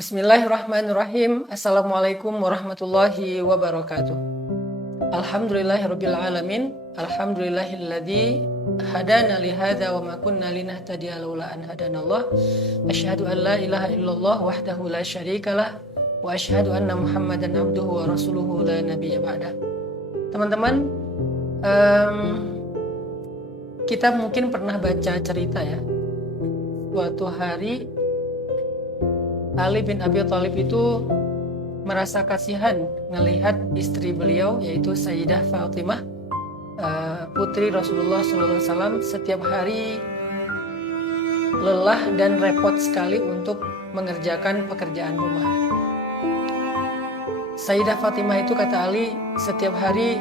Bismillahirrahmanirrahim. Assalamualaikum warahmatullahi wabarakatuh. Alhamdulillahirabbil alamin. Alhamdulillahilladzi hadana li hadza wa ma kunna linahtadiya laula an hadanallah. Asyhadu an la ilaha illallah wahdahu la syarikalah wa asyhadu anna Muhammadan abduhu wa rasuluhu la nabiyya ba'dah. Teman-teman, kita mungkin pernah baca cerita ya. Suatu hari Ali bin Abi Thalib itu merasa kasihan melihat istri beliau yaitu Sayyidah Fatimah, putri Rasulullah SAW, setiap hari lelah dan repot sekali untuk mengerjakan pekerjaan rumah. Sayyidah Fatimah itu, kata Ali, setiap hari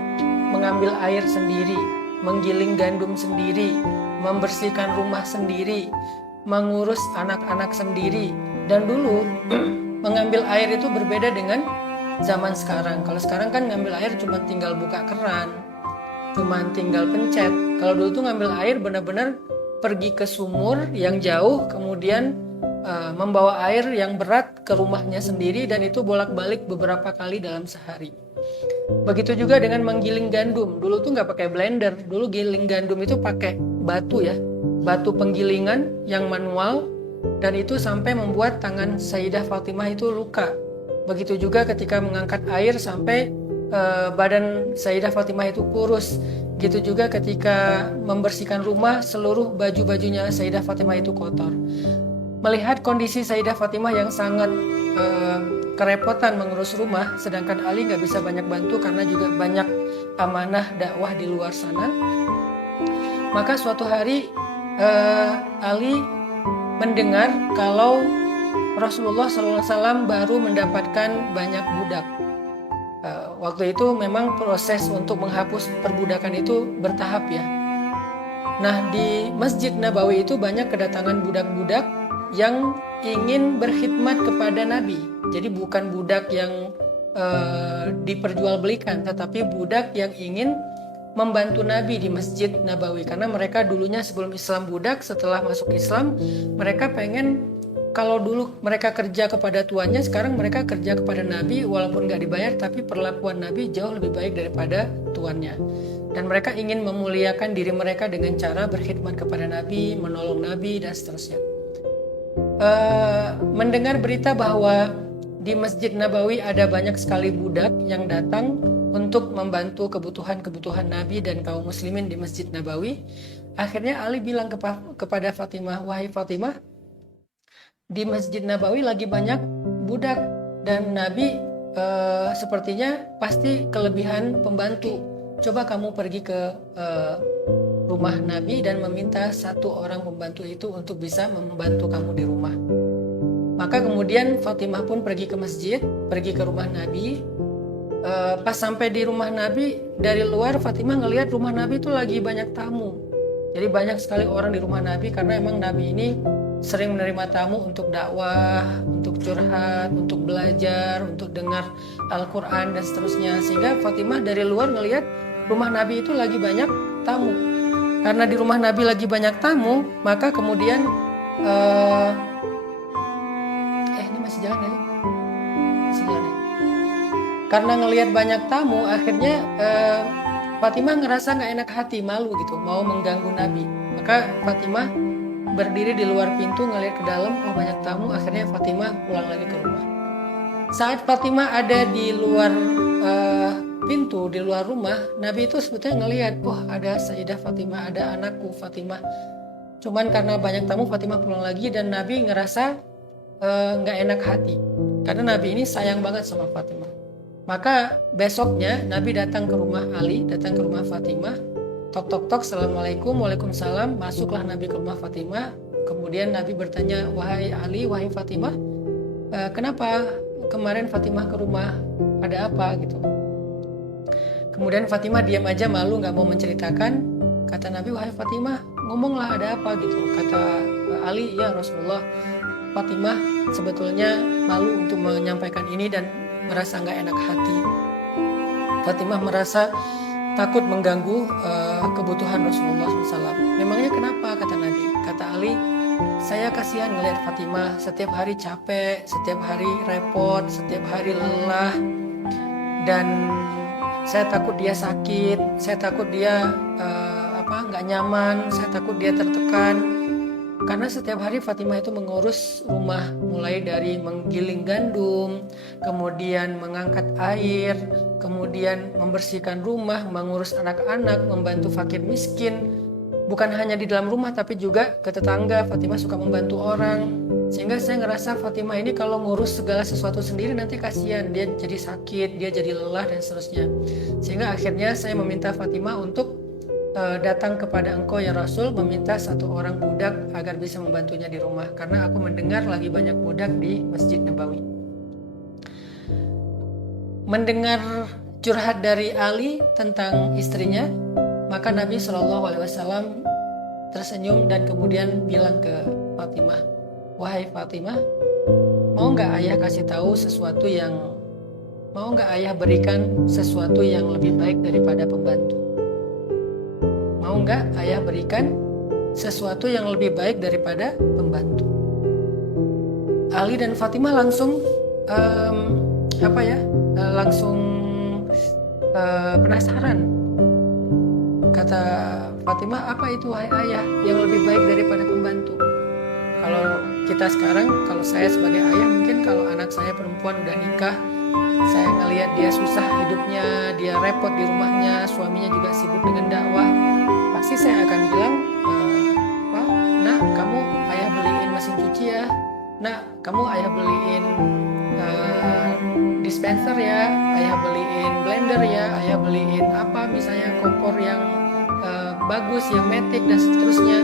mengambil air sendiri, menggiling gandum sendiri, membersihkan rumah sendiri, mengurus anak-anak sendiri. Dan dulu mengambil air itu berbeda dengan zaman sekarang. Kalau sekarang kan ngambil air cuma tinggal buka keran, cuma tinggal pencet. Kalau dulu tuh ngambil air benar-benar pergi ke sumur yang jauh, kemudian membawa air yang berat ke rumahnya sendiri, dan itu bolak-balik beberapa kali dalam sehari. Begitu juga dengan menggiling gandum. Dulu tuh nggak pakai blender. Dulu giling gandum itu pakai batu ya, batu penggilingan yang manual. Dan itu sampai membuat tangan Sayyidah Fatimah itu luka. Begitu juga ketika mengangkat air sampai badan Sayyidah Fatimah itu kurus. Gitu juga ketika membersihkan rumah, seluruh baju-bajunya Sayyidah Fatimah itu kotor. Melihat kondisi Sayyidah Fatimah yang sangat kerepotan mengurus rumah, sedangkan Ali nggak bisa banyak bantu karena juga banyak amanah dakwah di luar sana. Maka suatu hari Ali mendengar kalau Rasulullah SAW baru mendapatkan banyak budak. Waktu itu memang proses untuk menghapus perbudakan itu bertahap ya. Nah, di Masjid Nabawi itu banyak kedatangan budak-budak yang ingin berkhidmat kepada Nabi. Jadi bukan budak yang diperjualbelikan, tetapi budak yang ingin membantu Nabi di Masjid Nabawi. Karena mereka dulunya sebelum Islam budak, setelah masuk Islam mereka pengen, kalau dulu mereka kerja kepada tuannya, sekarang mereka kerja kepada Nabi walaupun gak dibayar, tapi perlakuan Nabi jauh lebih baik daripada tuannya. Dan mereka ingin memuliakan diri mereka dengan cara berkhidmat kepada Nabi, menolong Nabi, dan seterusnya. Mendengar berita bahwa di Masjid Nabawi ada banyak sekali budak yang datang untuk membantu kebutuhan-kebutuhan Nabi dan kaum muslimin di Masjid Nabawi, akhirnya Ali bilang kepada Fatimah, "Wahai Fatimah, di Masjid Nabawi lagi banyak budak dan Nabi sepertinya pasti kelebihan pembantu. Coba kamu pergi ke rumah Nabi dan meminta satu orang pembantu itu untuk bisa membantu kamu di rumah." Maka kemudian Fatimah pun pergi ke masjid, pergi ke rumah Nabi. Pas sampai di rumah Nabi, dari luar Fatimah ngelihat rumah Nabi itu lagi banyak tamu. Jadi banyak sekali orang di rumah Nabi, karena emang Nabi ini sering menerima tamu untuk dakwah, untuk curhat, untuk belajar, untuk dengar Al-Quran dan seterusnya. Sehingga Fatimah dari luar ngelihat rumah Nabi itu lagi banyak tamu. Karena di rumah Nabi lagi banyak tamu, maka kemudian ini masih jalan ya? Masih jalan ya? Karena ngelihat banyak tamu, akhirnya Fatimah ngerasa gak enak hati, malu gitu, mau mengganggu Nabi. Maka Fatimah berdiri di luar pintu ngelihat ke dalam, oh banyak tamu. Akhirnya Fatimah pulang lagi ke rumah. Saat Fatimah ada di luar pintu, di luar rumah, Nabi itu sebetulnya ngelihat, oh ada Sayyidah Fatimah, ada anakku Fatimah. Cuman karena banyak tamu, Fatimah pulang lagi, dan Nabi ngerasa gak enak hati. Karena Nabi ini sayang banget sama Fatimah. Maka besoknya Nabi datang ke rumah Ali, datang ke rumah Fatimah. Tok-tok-tok, Assalamualaikum, Waalaikumsalam. Masuklah Nabi ke rumah Fatimah. Kemudian Nabi bertanya, wahai Ali, wahai Fatimah, kenapa kemarin Fatimah ke rumah? Ada apa gitu? Kemudian Fatimah diam aja, malu, gak mau menceritakan. Kata Nabi, wahai Fatimah, ngomonglah ada apa gitu. Kata Ali, ya Rasulullah, Fatimah sebetulnya malu untuk menyampaikan ini dan merasa nggak enak hati. Fatimah merasa takut mengganggu kebutuhan Rasulullah SAW. Memangnya kenapa? Kata Nabi. Kata Ali, saya kasihan ngelihat Fatimah setiap hari capek, setiap hari repot, setiap hari lelah, dan saya takut dia sakit, saya takut dia nggak nyaman, saya takut dia tertekan. Karena setiap hari Fatimah itu mengurus rumah, mulai dari menggiling gandum, kemudian mengangkat air, kemudian membersihkan rumah, mengurus anak-anak, membantu fakir miskin. Bukan hanya di dalam rumah tapi juga ke tetangga. Fatimah suka membantu orang. Sehingga saya ngerasa Fatimah ini kalau ngurus segala sesuatu sendiri nanti kasihan, dia jadi sakit, dia jadi lelah dan seterusnya. Sehingga akhirnya saya meminta Fatimah untuk datang kepada engkau ya Rasul, meminta satu orang budak agar bisa membantunya di rumah, karena aku mendengar lagi banyak budak di Masjid Nabawi. Mendengar curhat dari Ali tentang istrinya, maka Nabi SAW tersenyum dan kemudian bilang ke Fatimah, wahai Fatimah, mau nggak ayah kasih tahu sesuatu yang, mau nggak ayah berikan sesuatu yang lebih baik daripada pembantu? Mau nggak ayah berikan sesuatu yang lebih baik daripada pembantu? Ali dan Fatimah langsung penasaran. Kata Fatimah, apa itu wahai ayah yang lebih baik daripada pembantu? Kalau kita sekarang, kalau saya sebagai ayah, mungkin kalau anak saya perempuan udah nikah, saya ngelihat dia susah hidupnya, dia repot di rumahnya, suaminya juga sibuk dengan dakwah, pasti saya akan bilang, nak kamu ayah beliin mesin cuci ya, nak kamu ayah beliin dispenser ya, ayah beliin blender ya, ayah beliin apa misalnya kompor yang bagus, yang matic dan seterusnya.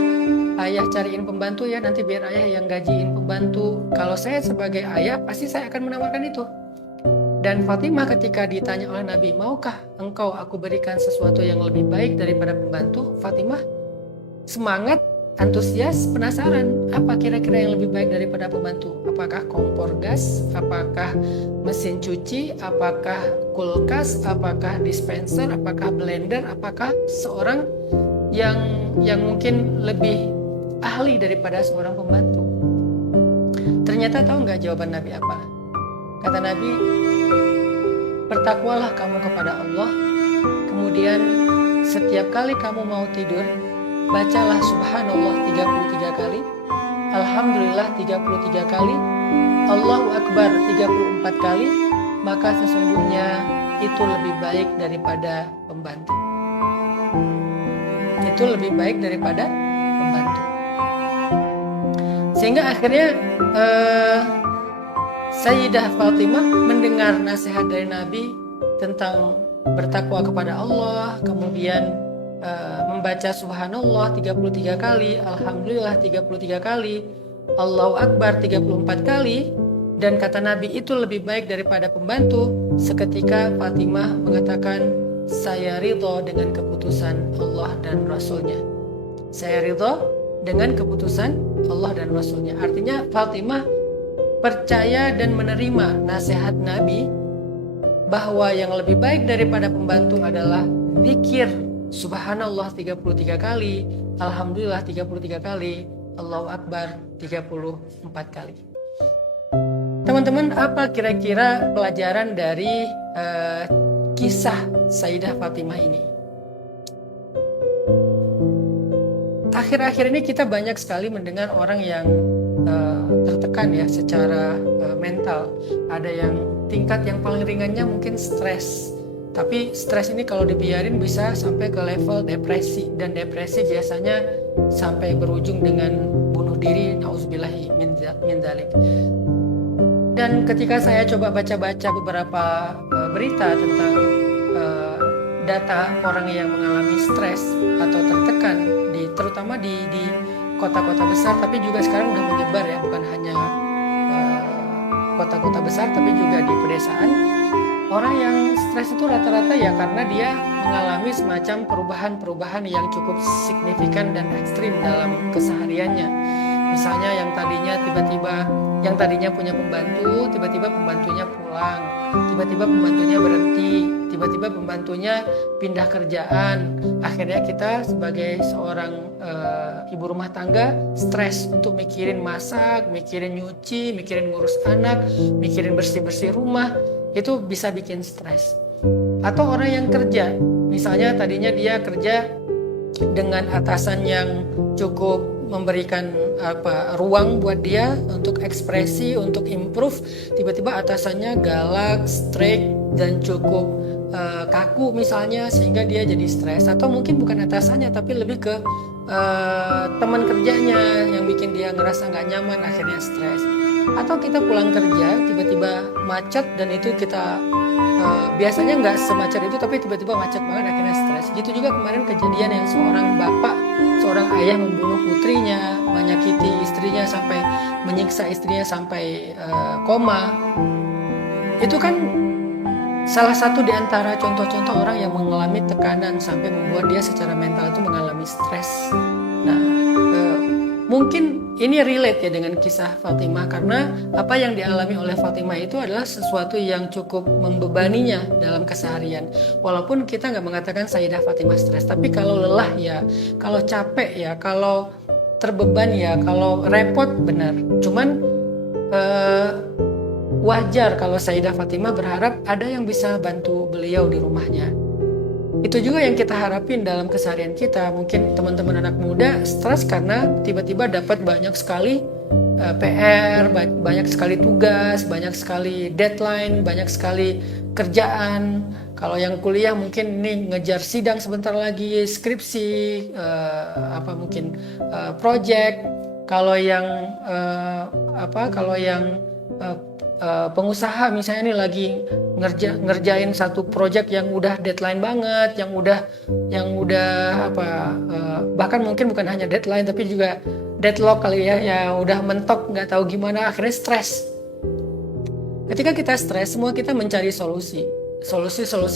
Ayah cariin pembantu ya, nanti biar ayah yang gajiin pembantu. Kalau saya sebagai ayah pasti saya akan menawarkan itu. Dan Fatimah ketika ditanya oleh Nabi, maukah engkau aku berikan sesuatu yang lebih baik daripada pembantu? Fatimah semangat, antusias, penasaran, apa kira-kira yang lebih baik daripada pembantu? Apakah kompor gas? Apakah mesin cuci? Apakah kulkas? Apakah dispenser? Apakah blender? Apakah seorang yang mungkin lebih ahli daripada seorang pembantu? Ternyata tahu nggak jawaban Nabi apa? Kata Nabi, bertakwalah kamu kepada Allah, kemudian setiap kali kamu mau tidur, bacalah subhanallah 33 kali, alhamdulillah 33 kali, Allahu Akbar 34 kali, maka sesungguhnya itu lebih baik daripada pembantu. Itu lebih baik daripada pembantu. Sehingga akhirnya Sayyidah Fatimah mendengar nasihat dari Nabi tentang bertakwa kepada Allah, kemudian membaca subhanallah 33 kali, alhamdulillah 33 kali, Allahu Akbar 34 kali, dan kata Nabi itu lebih baik daripada pembantu. Seketika Fatimah mengatakan, saya ridho dengan keputusan Allah dan Rasulnya. Saya ridho dengan keputusan Allah dan Rasulnya. Artinya Fatimah percaya dan menerima nasihat Nabi bahwa yang lebih baik daripada pembantu adalah zikir subhanallah 33 kali, alhamdulillah 33 kali, Allahu Akbar 34 kali. Teman-teman, apa kira-kira pelajaran dari kisah Sayyidah Fatimah ini? Akhir-akhir ini kita banyak sekali mendengar orang yang tertekan ya secara mental. Ada yang tingkat yang paling ringannya mungkin stres. Tapi stres ini kalau dibiarin bisa sampai ke level depresi, dan depresi biasanya sampai berujung dengan bunuh diri, nauzubillahi min dzalik. Dan ketika saya coba baca-baca beberapa berita tentang data orang yang mengalami stres atau tertekan terutama di kota-kota besar, tapi juga sekarang udah menyebar ya, bukan hanya kota-kota besar tapi juga di pedesaan. Orang yang stres itu rata-rata ya karena dia mengalami semacam perubahan-perubahan yang cukup signifikan dan ekstrim dalam kesehariannya. Misalnya yang tadinya punya pembantu, tiba-tiba pembantunya pulang, tiba-tiba pembantunya berhenti, tiba-tiba pembantunya pindah kerjaan. Akhirnya kita sebagai seorang ibu rumah tangga stres untuk mikirin masak, mikirin nyuci, mikirin ngurus anak, mikirin bersih-bersih rumah. Itu bisa bikin stres. Atau orang yang kerja, misalnya tadinya dia kerja dengan atasan yang cukup memberikan ruang buat dia untuk ekspresi, untuk improve, tiba-tiba atasannya galak, strict, dan cukup kaku misalnya, sehingga dia jadi stres. Atau mungkin bukan atasannya tapi lebih ke teman kerjanya yang bikin dia ngerasa nggak nyaman, akhirnya stres. Atau kita pulang kerja tiba-tiba macet, dan itu kita biasanya nggak semacet itu, tapi tiba-tiba macet banget, akhirnya stres. Gitu juga kemarin kejadian yang seorang bapak, seorang ayah membunuh putrinya, menyakiti istrinya sampai menyiksa istrinya sampai koma. Itu kan salah satu di antara contoh-contoh orang yang mengalami tekanan sampai membuat dia secara mental itu mengalami stres. Nah, mungkin ini relate ya dengan kisah Fatimah, karena apa yang dialami oleh Fatimah itu adalah sesuatu yang cukup membebaninya dalam keseharian. Walaupun kita nggak mengatakan Sayyidah Fatimah stres, tapi kalau lelah ya, kalau capek ya, kalau terbeban ya, kalau repot benar. Cuman wajar kalau Sayyidah Fatimah berharap ada yang bisa bantu beliau di rumahnya. Itu juga yang kita harapin dalam keseharian kita. Mungkin teman-teman anak muda stres karena tiba-tiba dapat banyak sekali PR, banyak sekali tugas, banyak sekali deadline, banyak sekali kerjaan. Kalau yang kuliah mungkin ini ngejar sidang sebentar lagi, skripsi, project. Kalau yang pengusaha misalnya ini lagi ngerjain satu project yang udah deadline banget, yang udah bahkan mungkin bukan hanya deadline tapi juga deadlock kali ya, udah mentok nggak tahu gimana, akhirnya stres. Ketika kita stres, semua kita mencari solusi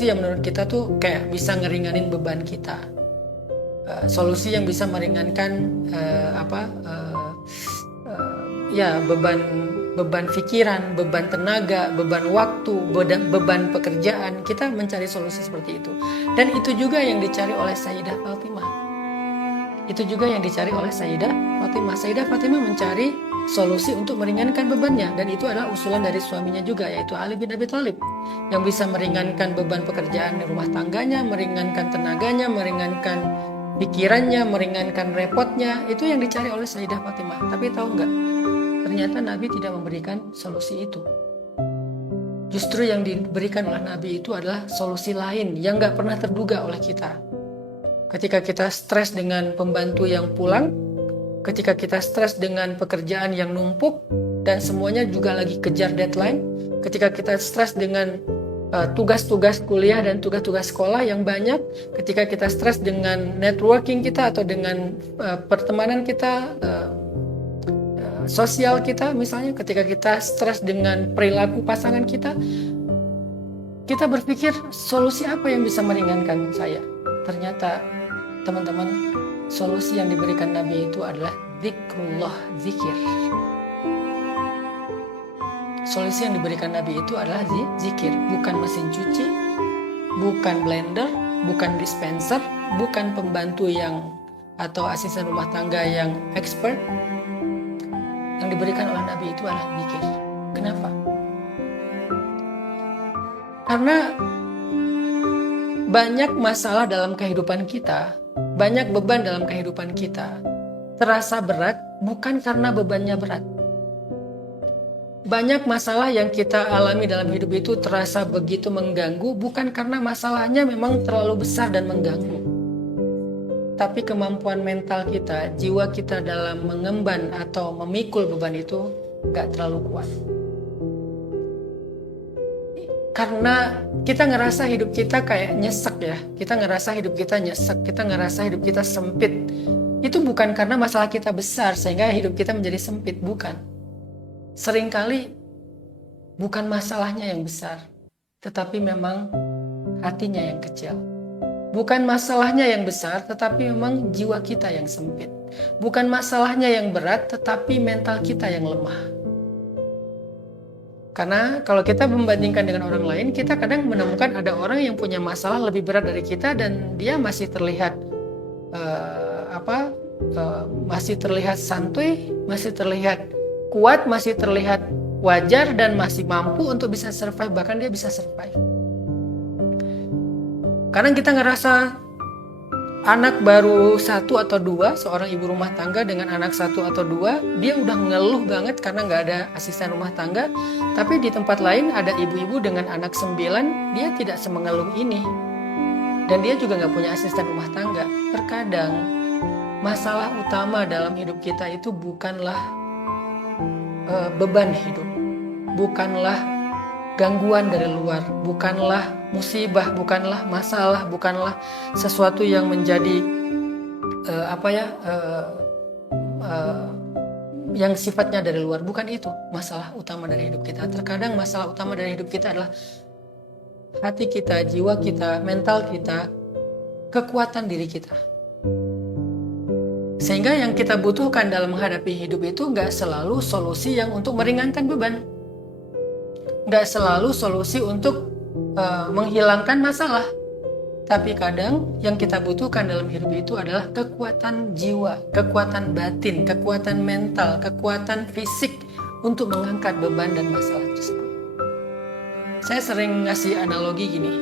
yang menurut kita tuh kayak bisa ngeringanin beban kita, solusi yang bisa meringankan beban pikiran, beban tenaga, beban waktu, beban pekerjaan. Kita mencari solusi seperti itu. Dan itu juga yang dicari oleh Sayyidah Fatimah. Sayyidah Fatimah mencari solusi untuk meringankan bebannya, dan itu adalah usulan dari suaminya juga, yaitu Ali bin Abi Thalib, yang bisa meringankan beban pekerjaan di rumah tangganya, meringankan tenaganya, meringankan pikirannya, meringankan repotnya. Itu yang dicari oleh Sayyidah Fatimah. Tapi tahu nggak? Ternyata Nabi tidak memberikan solusi itu. Justru yang diberikan oleh Nabi itu adalah solusi lain yang nggak pernah terduga oleh kita. Ketika kita stres dengan pembantu yang pulang, ketika kita stres dengan pekerjaan yang numpuk dan semuanya juga lagi kejar deadline, ketika kita stres dengan tugas-tugas kuliah dan tugas-tugas sekolah yang banyak, ketika kita stres dengan networking kita atau dengan pertemanan kita, sosial kita misalnya, ketika kita stres dengan perilaku pasangan kita berpikir solusi apa yang bisa meringankan saya. Ternyata teman-teman, solusi yang diberikan Nabi itu adalah zikrullah, zikir. Solusi yang diberikan Nabi itu adalah zikir, bukan mesin cuci, bukan blender, bukan dispenser, bukan pembantu atau asisten rumah tangga yang expert. Yang diberikan oleh Nabi itu adalah zikir. Kenapa? Karena banyak masalah dalam kehidupan kita, banyak beban dalam kehidupan kita terasa berat bukan karena bebannya berat. Banyak masalah yang kita alami dalam hidup itu terasa begitu mengganggu bukan karena masalahnya memang terlalu besar dan mengganggu. Tapi kemampuan mental kita, jiwa kita dalam mengemban atau memikul beban itu gak terlalu kuat. Karena kita ngerasa hidup kita kayak nyesek ya. Kita ngerasa hidup kita nyesek, kita ngerasa hidup kita sempit. Itu bukan karena masalah kita besar sehingga hidup kita menjadi sempit, bukan. Seringkali bukan masalahnya yang besar, tetapi memang hatinya yang kecil. Bukan masalahnya yang besar, tetapi memang jiwa kita yang sempit. Bukan masalahnya yang berat, tetapi mental kita yang lemah. Karena kalau kita membandingkan dengan orang lain, kita kadang menemukan ada orang yang punya masalah lebih berat dari kita dan dia masih terlihat masih terlihat santuy, masih terlihat kuat, masih terlihat wajar dan masih mampu untuk bisa survive, bahkan dia bisa survive. Kadang kita ngerasa anak baru 1 atau 2, seorang ibu rumah tangga dengan anak 1 atau 2, dia udah ngeluh banget karena nggak ada asisten rumah tangga. Tapi di tempat lain ada ibu-ibu dengan anak 9, dia tidak semengeluh ini. Dan dia juga nggak punya asisten rumah tangga. Terkadang masalah utama dalam hidup kita itu bukanlah beban hidup, bukanlah gangguan dari luar, bukanlah musibah, bukanlah masalah, bukanlah sesuatu yang menjadi yang sifatnya dari luar. Bukan itu masalah utama dari hidup kita. Terkadang masalah utama dari hidup kita adalah hati kita, jiwa kita, mental kita, kekuatan diri kita. Sehingga yang kita butuhkan dalam menghadapi hidup itu gak selalu solusi yang untuk meringankan beban, gak selalu solusi untuk menghilangkan masalah. Tapi kadang yang kita butuhkan dalam hidup itu adalah kekuatan jiwa, kekuatan batin, kekuatan mental, kekuatan fisik untuk mengangkat beban dan masalah tersebut. Saya sering ngasih analogi gini.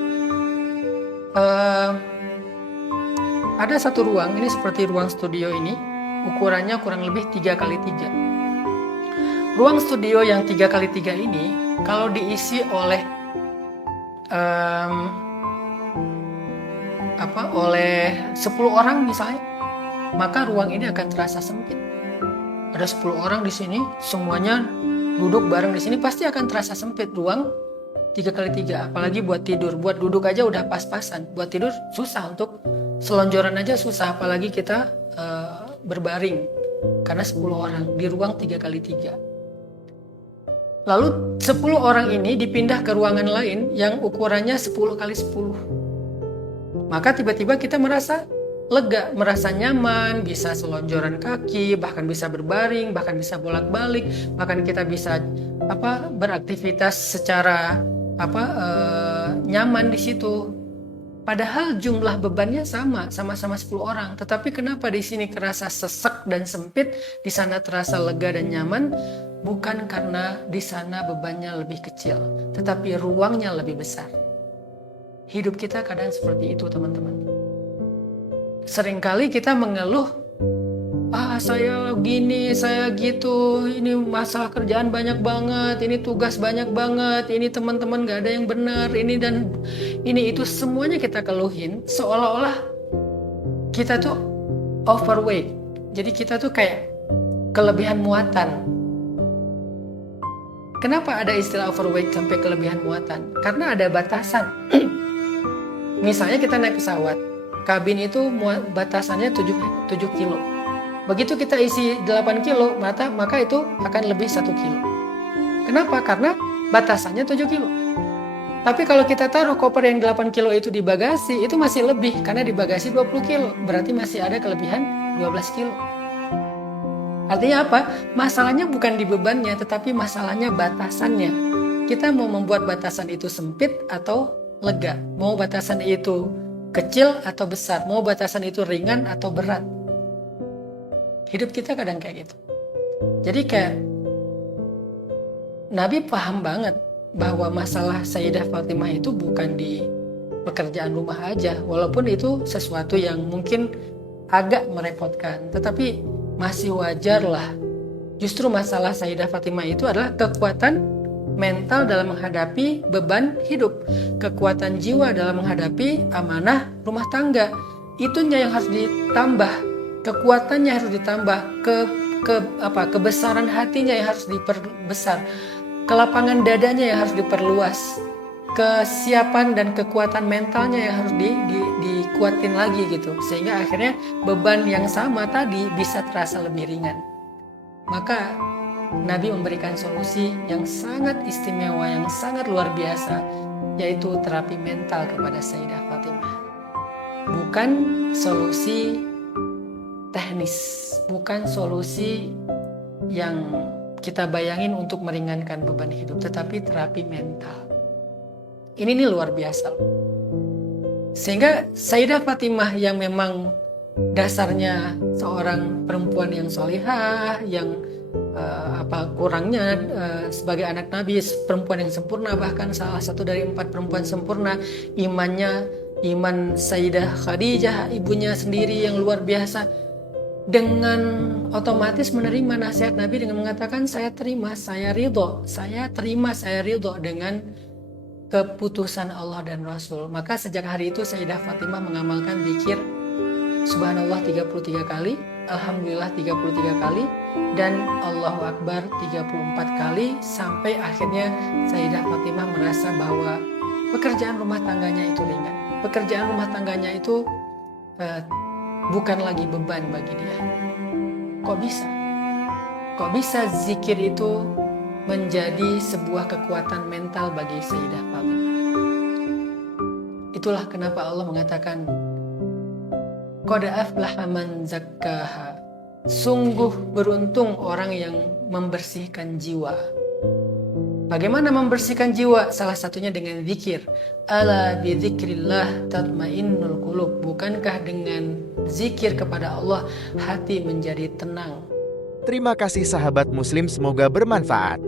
Ada satu ruang, ini seperti ruang studio ini, ukurannya kurang lebih 3x3. Ruang studio yang 3x3 ini, kalau diisi oleh oleh 10 orang misalnya, maka ruang ini akan terasa sempit. Ada 10 orang di sini, semuanya duduk bareng di sini, pasti akan terasa sempit ruang 3x3. Apalagi buat tidur, buat duduk aja udah pas-pasan, buat tidur susah, untuk selonjoran aja susah, apalagi kita berbaring karena 10 orang di ruang 3x3. Lalu 10 orang ini dipindah ke ruangan lain yang ukurannya 10x10. Maka tiba-tiba kita merasa lega, merasa nyaman, bisa selonjoran kaki, bahkan bisa berbaring, bahkan bisa bolak-balik, bahkan kita bisa beraktivitas secara nyaman di situ. Padahal jumlah bebannya sama-sama 10 orang. Tetapi kenapa di sini terasa sesek dan sempit, di sana terasa lega dan nyaman? Bukan karena di sana bebannya lebih kecil, tetapi ruangnya lebih besar. Hidup kita kadang seperti itu, teman-teman. Seringkali kita mengeluh, saya gini, saya gitu, ini masalah kerjaan banyak banget, ini tugas banyak banget, ini teman-teman gak ada yang benar, ini dan ini itu, semuanya kita keluhin seolah-olah kita tuh overweight. Jadi kita tuh kayak kelebihan muatan. Kenapa ada istilah overweight sampai kelebihan muatan? Karena ada batasan. Misalnya kita naik pesawat, kabin itu batasannya 7 kilo. Begitu kita isi 8 kilo, maka itu akan lebih 1 kilo. Kenapa? Karena batasannya 7 kilo. Tapi kalau kita taruh koper yang 8 kilo itu di bagasi, itu masih lebih, karena di bagasi 20 kilo. Berarti masih ada kelebihan 12 kilo. Artinya apa? Masalahnya bukan di bebannya, tetapi masalahnya batasannya. Kita mau membuat batasan itu sempit atau lega, mau batasan itu kecil atau besar, mau batasan itu ringan atau berat. Hidup kita kadang kayak gitu. Jadi kayak Nabi paham banget bahwa masalah Sayyidah Fatimah itu bukan di pekerjaan rumah aja, walaupun itu sesuatu yang mungkin agak merepotkan, tetapi masih wajar lah. Justru masalah Sayyidah Fatimah itu adalah kekuatan mental dalam menghadapi beban hidup, kekuatan jiwa dalam menghadapi amanah rumah tangga. Itunya yang harus ditambah, kekuatannya harus ditambah, kebesaran hatinya yang harus diperbesar, kelapangan dadanya yang harus diperluas, kesiapan dan kekuatan mentalnya yang harus dikuatin lagi gitu, sehingga akhirnya beban yang sama tadi bisa terasa lebih ringan. Maka Nabi memberikan solusi yang sangat istimewa, yang sangat luar biasa, yaitu terapi mental kepada Sayyidah Fatimah. Bukan solusi teknis, bukan solusi yang kita bayangin untuk meringankan beban hidup, tetapi terapi mental. Ini nih luar biasa. Sehingga Sayyidah Fatimah yang memang dasarnya seorang perempuan yang solihah, yang kurangnya sebagai anak Nabi, perempuan yang sempurna, bahkan salah satu dari 4 perempuan sempurna, iman Sayyidah Khadijah, ibunya sendiri yang luar biasa, dengan otomatis menerima nasihat Nabi dengan mengatakan, saya terima, saya ridho dengan keputusan Allah dan Rasul. Maka sejak hari itu Sayyidah Fatimah mengamalkan zikir Subhanallah 33 kali, Alhamdulillah 33 kali, dan Allahu Akbar 34 kali, sampai akhirnya Sayyidah Fatimah merasa bahwa pekerjaan rumah tangganya itu ringan. Pekerjaan rumah tangganya itu bukan lagi beban bagi dia. Kok bisa? Kok bisa zikir itu menjadi sebuah kekuatan mental bagi Sayyidah Fatimah? Itulah kenapa Allah mengatakan, Qad aflaha man zakkaha. Sungguh beruntung orang yang membersihkan jiwa. Bagaimana membersihkan jiwa? Salah satunya dengan zikir. Ala bidzikrillah tatmainnul qulub. Bukankah dengan zikir kepada Allah hati menjadi tenang? Terima kasih sahabat muslim, semoga bermanfaat.